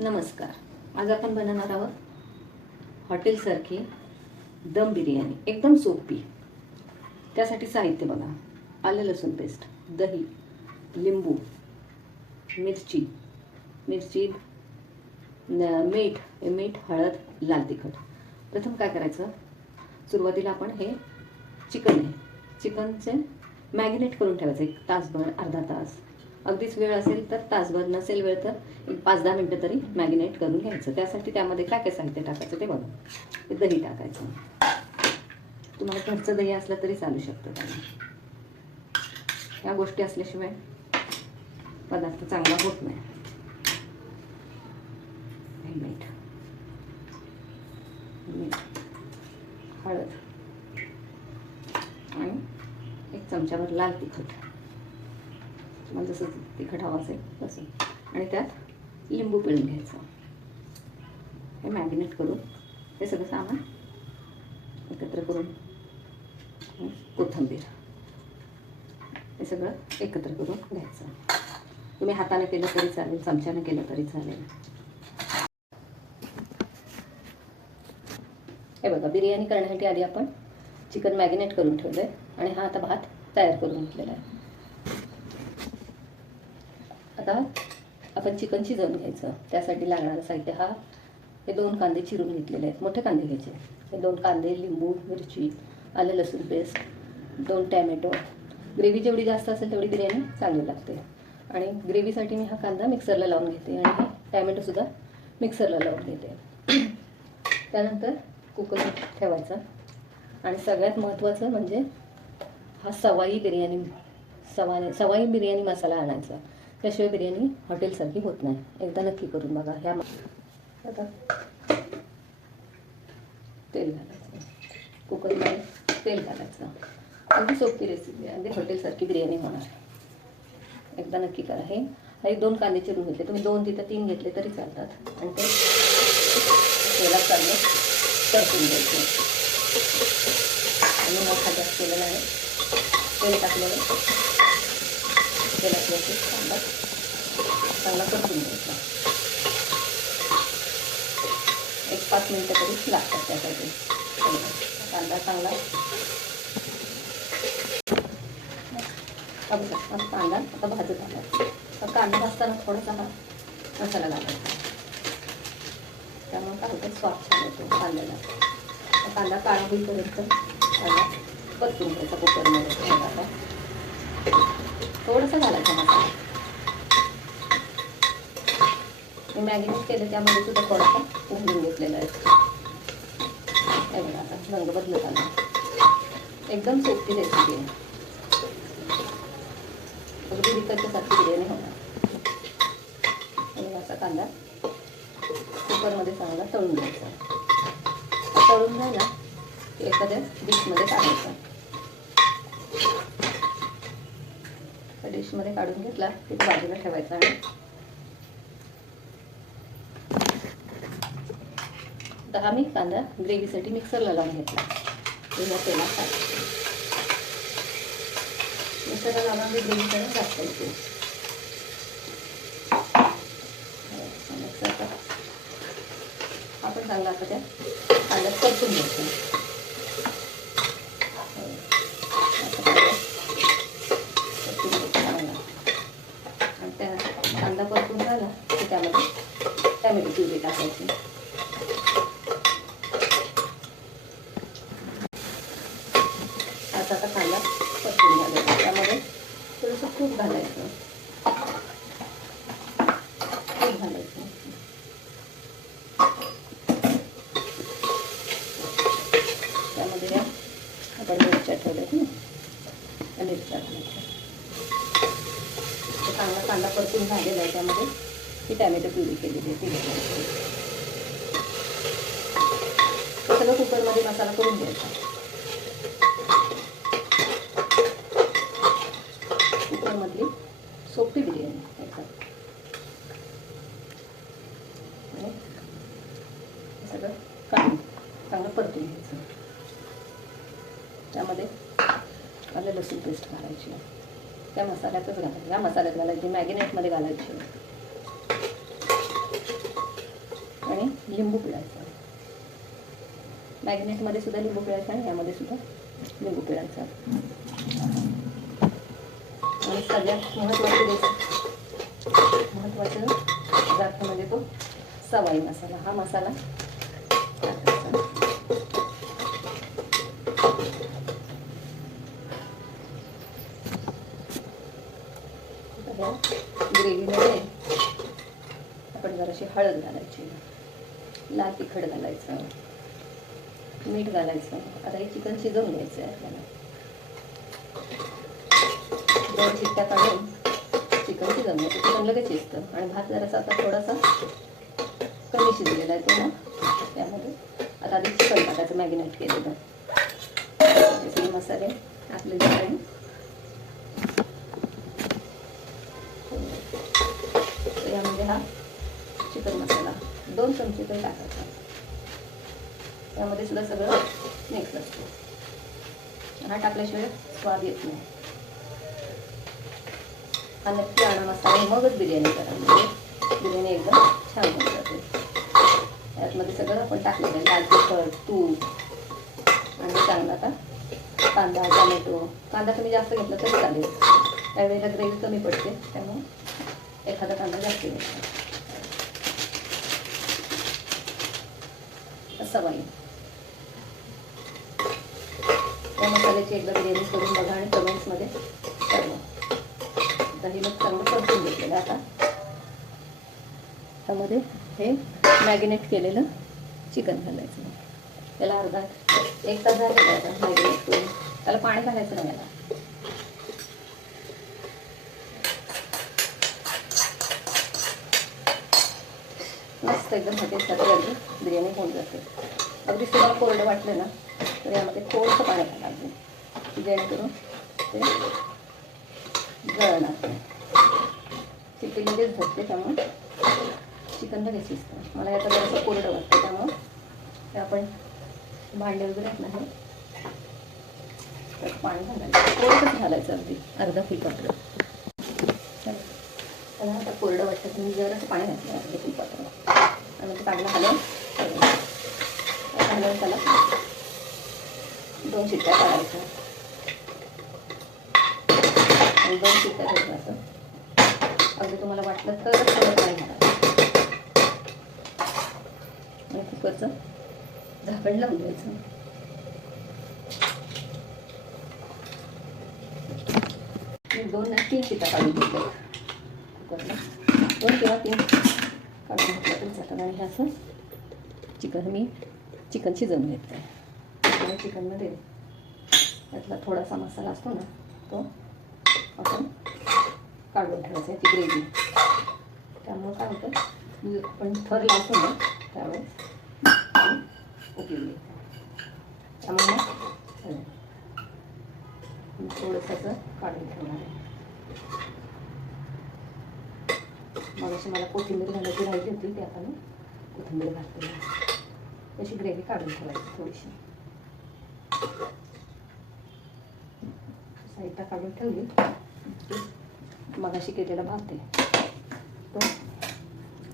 नमस्कार. आज आपण बनवणार आहोत हॉटेलसारखी दम बिर्याणी, एकदम सोपी. त्यासाठी साहित्य बघा: आलं लसूण पेस्ट, दही, लिंबू, मिरची, मीठ, हळद, लाल तिखट. प्रथम काय करायचं, सुरुवातीला आपण हे चिकनचे मॅरिनेट करून ठेवायचं 1 तासभर, अर्धा तास. अगदीच वेळ असेल तर तासभर, नसेल वेळ तर एक 5-10 मिनटं तरी मॅरिनेट करून घ्यायचं. त्यासाठी त्यामध्ये काय काय साहित्य टाकायचं ते बघा. ते दही टाकायचं. तुम्हाला घरचं दही असलं तरी चालू शकतं. त्याला या गोष्टी असल्याशिवाय पदार्थ चांगला होत नाही. मीठ, हळद आणि 1 चमचाभर लाल तिखट, तुम्हाला जसं तिखट हवं असेल तसं. आणि त्यात लिंबू पिळून घ्यायचं. हे मॅरिनेट करून हे सगळं सामान एकत्र करून, कोथिंबीर, हे सगळं एकत्र करून घ्यायचं. तुम्ही हाताने केलं तरी चालेल, चमच्याने केलं तरी चालेल. हे बघा, बिर्याणी करण्यासाठी आधी आपण चिकन मॅरिनेट करून ठेवलं आहे आणि हा आता भात तयार करून घेतलेला आहे. आता आपण चिकन शिजवून घ्यायचं. त्यासाठी लागणारं साहित्य हे 2 कांदे चिरून घेतलेले आहेत. मोठे कांदे घ्यायचे. हे 2 कांदे, लिंबू, मिरची, आलं लसूण पेस्ट, 2 टॅमॅटो. ग्रेव्ही जेवढी जास्त असेल तेवढी बिर्याणी चांगली लागते. आणि ग्रेव्हीसाठी मी हा कांदा मिक्सरला लावून घेते आणि हे टॅमॅटोसुद्धा मिक्सरला लावून घेते. त्यानंतर कुकर ठेवायचा. आणि सगळ्यात महत्त्वाचं म्हणजे हा सवाई बिर्याणी मसाला आणायचा. त्याशिवाय बिर्याणी हॉटेलसारखी होत नाही. एकदा नक्की करून बघा. आता तेल घालायचं. कुकरमध्ये तेल घालायचं. अगदी सोपी रेसिपी आहे. अगदी हॉटेलसारखी बिर्याणी होणार. एकदा नक्की करा. हे 2 कांदे चिरून घेतले. तुम्ही 2 तिथं 3 घेतले तरी चालतात. आणि ते तेलात चांगलं परतून घ्यायचं. आणि मोठा गॅस केलेला आहे. तेल टाकलेलं तेलात कांदा चांगला परतून घ्यायचा. 1-5 मिनटं तरी लागतात त्यासाठी. कांदा चांगला कांदा आता भाजत आला. कांदा भाजताना थोडासा हा मसाला घालायचा. त्यामुळे काय होतं, स्वाद छान येतो कांद्याला. कांदा काळा होईपर्यंत कांदा परतून घ्यायचा कुकरमध्ये. आता थोडंसं घालायचा मसाला. मी मॅरिनेट केलं त्यामध्ये सुद्धा थोडासा घालून घेतलेला आहे. आता रंग बदलत आला. एकदम सोपी रेसिपी आहे. अगदी विकतच्यासारखी बिर्याणी होणार. आणि असा कांदा कुकरमध्ये चांगला तळून घ्यायचा. तळून झाला की एखाद्या डिशमध्ये काढायचा. डिशमध्ये काढून घेतला की बाजूला ठेवायचा. आणि आता मी कांदा ग्रेव्हीसाठी मिक्सरला लावून घेतला. तेलात टाकायचं. मिक्सरला लावून ग्रेव्ही करून टाकायची. मिक्सरचा आपण चांगला आता त्या कांद्यात परतून घ्यायचं. आणि त्या कांदा परतून झाला की त्यामध्ये टॅमॅटो प्युरी टाकायची. आता कांदा परतून घालायचा. त्यामध्ये थोडंसं तूप घालायचं. त्यामध्ये आपण मिरच्या ठेवल्यात ना, त्या मिरच्या घालायच्या. चांगला कांदा परतून झालेला आहे. त्यामध्ये ही टॅमॅटो प्युरी केलेली आहे ती घालायची. सगळं कुकरमध्ये मसाला करून घ्यायचा. कुकरमधली सोपी बिर्याणी एकदम. सगळं काढून चांगलं परतून घ्यायचं. त्यामध्ये आलं लसूण पेस्ट घालायची. त्या मसाल्यातच घालायची. या मसाल्यात घालायची, मॅरिनेटमध्ये घालायची. आणि लिंबू पिळायचा. मॅग्नेटमध्ये सुद्धा लिंबू पिळायचा आणि यामध्ये सुद्धा लिंबू पिळायचा. आणि सगळ्यात महत्त्वाचं पदार्थ म्हणजे तो सवाई मसाला. हा मसाला टाकायचा. ग्रेव्हीमध्ये आपण जराशी हळद घालायची, लाल तिखट घालायचं, मीठ घालायचं. आता हे चिकन शिजवून घ्यायचं आहे आपल्याला. 2 शिट्ट्या काढून चिकन शिजवून घ्यायचं. चिकन लगेच शिजतं. आणि भात जरासा आता थोडासा कमी शिजलेला आहे तो ना, त्यामध्ये आता आधी चिकन टाकायचं मॅगिनेट केलेलं. सगळे मसाले आपले जे आहे यामध्ये हा चिकन मसाला 2 चमचे तरी टाकायचा. त्यामध्ये सुद्धा सगळं मिक्स असतं. हा टाकल्याशिवाय स्वाद येत नाही. हा नक्की आणा मसाला, मगच बिर्याणी करा, म्हणजे बिर्याणी एकदम छान होऊन जाते. यातमध्ये सगळं आपण टाकलेलं आहे. लाल तिखट, तूप आणि चांगला आता कांदा, टोमॅटो. कांदा तुम्ही जास्त घेतला तरी चालेल. त्यावेळेला ग्रेव्ही कमी पडते, त्यामुळे एखादा कांदा जास्त घ्यायचा. सवाई या मसाल्याची एकदा बिर्याणी करून बघा आणि कमेंट्समध्ये कळवा. दही मग चांगलं परतून घेतलेलं. आता त्यामध्ये हे मॅगिनेट केलेलं चिकन घालायचं. त्याला अर्धा 1 तास झालेला आहे मॅगिनेट करून. त्याला पाणी घालायचं नाही. याला मस्त एकदम हॉटेलसाठी अगदी बिर्याणी होऊन जाते. अगदी तुम्हाला कोरडं वाटलं ना तर यामध्ये थोडंसं पाणी घालायचं, जेणेकरून ते जळणार नाही. चिकन लगेच झटते, त्यामुळे चिकन लगेच शिजतं. मला याचं जरासं कोरडं वाटतं, त्यामुळं ते आपण भांडे वगैरे आहेत नाही तर पाणी घालायचं. थोडंसंच घालायचं, अगदी अर्धा फुलपात्र. त्याला आता कोरडं वाटतं तुम्ही जरासं पाणी घातलं अर्धा फुलपात्र आणि ते चांगलं हलवून त्याला 2 शिट्ट्या काढायच्या. आणि 2 शिट्ट्या घ्यायचं. अगदी तुम्हाला वाटलं तर थोडं पाणी घालायचं आणि कुकरचं झाकण लावून द्यायचं. मी 2 नाही 3 शिट्ट्या काढून घेतल्या कुकरला. 2 किंवा 3 काढून घेतलं तरी चालतं. आणि हे असं चिकन शिजवून घेतलं आहे. आणि चिकनमध्ये त्यातला थोडासा मसाला असतो ना, तो आपण काढून ठेवायचा, ती ग्रेव्ही. त्यामुळं काय होतं, आपण थर लावतो ना त्यावेळेस उपयोगी येतो. त्यामुळे थोडंसं असं काढून ठेवणार आहे. मग अशी मला कोथिंबीर घालायची राहिली होती, ते आता मी कोथिंबीर घालते. तशी ग्रेव्ही काढून ठेवायची थोडीशी. साईडला काढून ठेवली. मग अशी केलेला भात आहे तो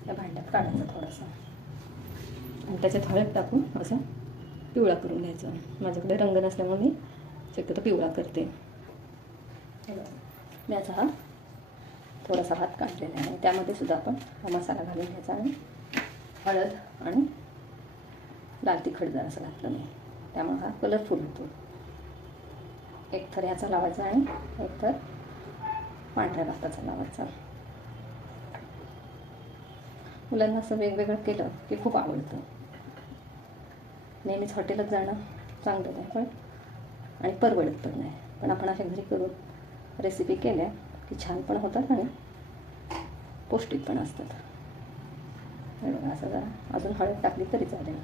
त्या भांड्यात काढायचा थोडासा आणि त्याच्यात हळद टाकून असं पिवळा करून घ्यायचा. माझ्याकडे रंग नसल्यामुळे मी शक्यतो पिवळा करते. मी आता हा थोडासा भात काढलेला आहे. त्यामध्ये सुद्धा आपण हा मसाला घालून घ्यायचा आणि हळद आणि लाल तिखट जरासं घातलं मी, त्यामुळे हा कलरफुल होतो. एक थर ह्याचा लावायचा आणि एक थर पांढऱ्या भाताचा लावायचा. मुलांना असं वेगवेगळं केलं की खूप आवडतं. नेहमीच हॉटेलात जाणं चांगलं नाही पण आणि परवडत पण नाही. पण आपण अशा घरी करून रेसिपी केल्या की छान पण होतात आणि पौष्टिक पण असतात. बघा असं जरा अजून हळद टाकली तरी चालेल.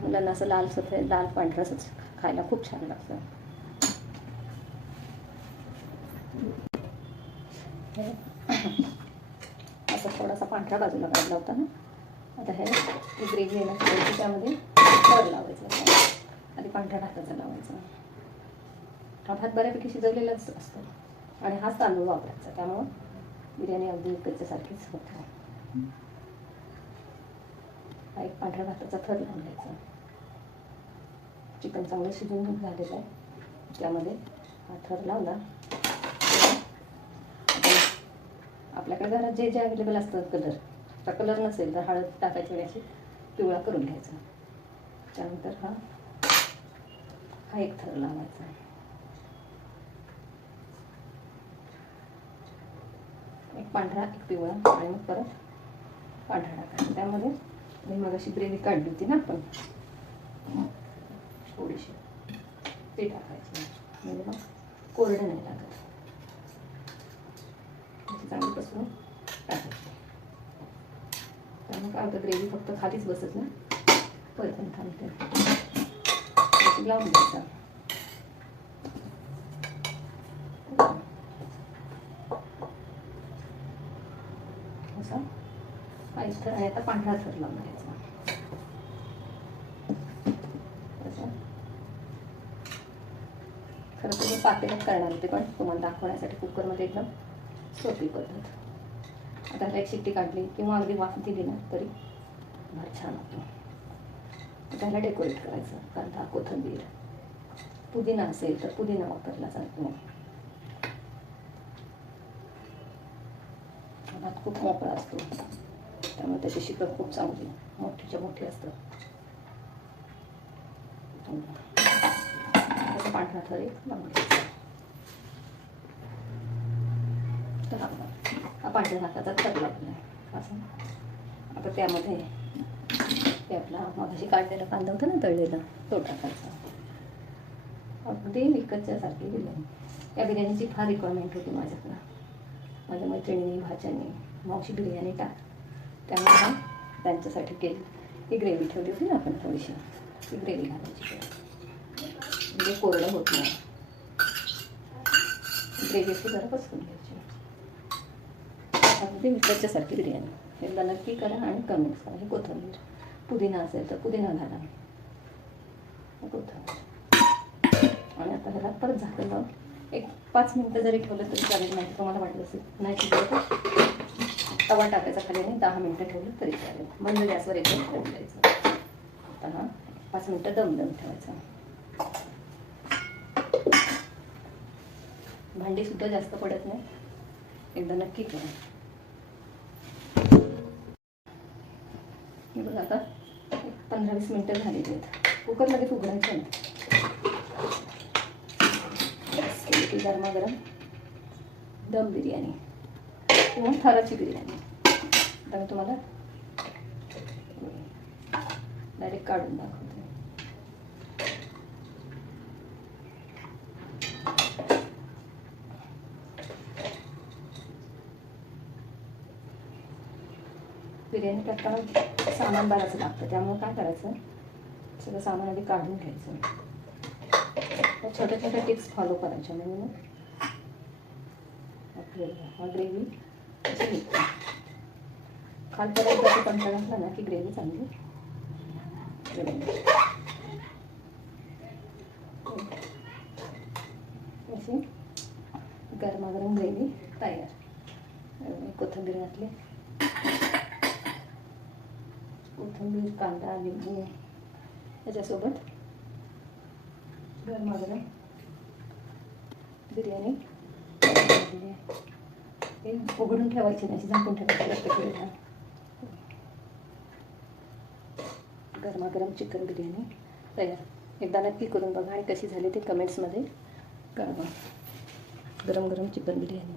मुलांना असं लाल सफेद लाल पांढरंच खायला खूप छान लागतं. असं थोडासा पांढरा बाजूला काढला होता ना. आता हे ग्रेव्ही येण्यासाठी त्यामध्ये थर लावायचं. आधी पांढऱ्या भाताचा लावायचा. हा भात बऱ्यापैकी शिजवलेलाच असतो आणि हाच तांदूळ वापरायचा, त्यामुळं बिर्याणी अगदी विकतच्यासारखीच होते. एक पांढऱ्या भाताचा थर लावून घ्यायचा. चिकन चांगलं शिजून झालेलं आहे. त्यामध्ये हा थर लावला. आपल्याकडे घरात जे जे अवेलेबल असतं कलर, तर कलर नसेल तर हळद टाकायची वेळेची पिवळा करून घ्यायचा. त्यानंतर हा एक थर लावायचा. एक पांढरा एक पिवळा आणि मग परत पांढरा टाकायचा. त्यामध्ये मी मग अशी ग्रेव्ही काढली होती ना आपण, थोडीशी ते टाकायची. म्हणजे मग कोरडं नाही लागत. चांगली पसरून टाकायची. त्यामुळे काय होतं, ग्रेव्ही फक्त खालीच बसत ना, पण थांबते. लावून द्यायचा. असा हा एक थर आणि आता पांढरा थर लावून द्यायचा. खरं तर मी पातेल्यात करणार होते, पण तुम्हाला दाखवण्यासाठी कुकरमध्ये एकदम सोपी पद्धत. आता ह्याला एक शिट्टी काढली किंवा अगदी वाफ दिली ना तरी फार छान होतो. त्याला डेकोरेट करायचं. कांदा, कोथिंबीर, पुदिना असेल तर पुदिना वापरला जातो. भात खूप मोकळा असतो, त्यामुळे त्याची शिकत खूप चांगली मोठीच्या मोठी असतं. पांढरा थर एक लावून घ्यायचा. हा पांढऱ्या भाताचा थर लावला आहे असं. आता त्यामध्ये ते आपला मगाशी काढलेला कांदा होता ना तळलेला, तो टाकायचा. अगदी विकतच्यासारखी बिर्याणी. या बिर्याणीची फार रिक्वायरमेंट होती माझ्याकडं. माझ्या मैत्रिणींनी, भाच्यानी मावशी बिर्याणी टाक, त्यामुळे त्यांच्यासाठी केली. ही ग्रेव्ही ठेवली होती ना आपण थोडीशी, ती ग्रेव्ही घालायची. म्हणजे कोरडं होत नाही. ग्रेव्ही अशी जरा पसरून घ्यायची. अगदी विकतच्यासारखी बिर्याणी. एकदा नक्की करा आणि कमेंट्स करा. हे कोथिंबीर, पुदिना असेल तर पुदिना घाला. कोथिंबीर आणि आता ह्याला परत झाकण लावून एक 5 मिनटं जरी ठेवलं तरी चालेल. नाही तुम्हाला वाटलं असेल नाही शिजलं तर तवा टाकायचा खाली आणि 10 मिनटं ठेवलं तरी चालेल. बंद गॅसवर एकदम ठेवून द्यायचं. आता हा 5 मिनटं दम ठेवायचा. भांडी सुद्धा जास्त पडत नाही. एकदा नक्की करा. बघा आता 15-20 मिनटं झालेली आहेत. कुकर लगेच उघडायचं नाही. गरमागरम दम बिर्याणी किंवा थराची बिर्याणी. आता मी तुम्हाला डायरेक्ट काढून दाखवते. बिर्याणी करताना सामान बराच लागतं, त्यामुळे काय करायचं, सगळं सामान आधी काढून घ्यायचं. छोट्या छोट्या टिप्स फॉलो करायच्या. म्हणजे मग आपल्याला ग्रेव्ही अशी निघते. खालपर्यंत अशी पंचा घातला ना की ग्रेव्ही चांगली अशी गरमागरम ग्रेव्ही तयार. कोथिंबीर घातली, कोथिंबीर, कांदा, लिंबू याच्यासोबत गरमागरम बिर्याणी हे उघडून ठेवायची नाही, झाकून ठेवायची प्रत्येक वेळेला. गरमागरम चिकन बिर्याणी तयार. एकदा नक्की करून बघा आणि कशी झाली ते कमेंट्समध्ये कळवा. गरम गरम चिकन बिर्याणी.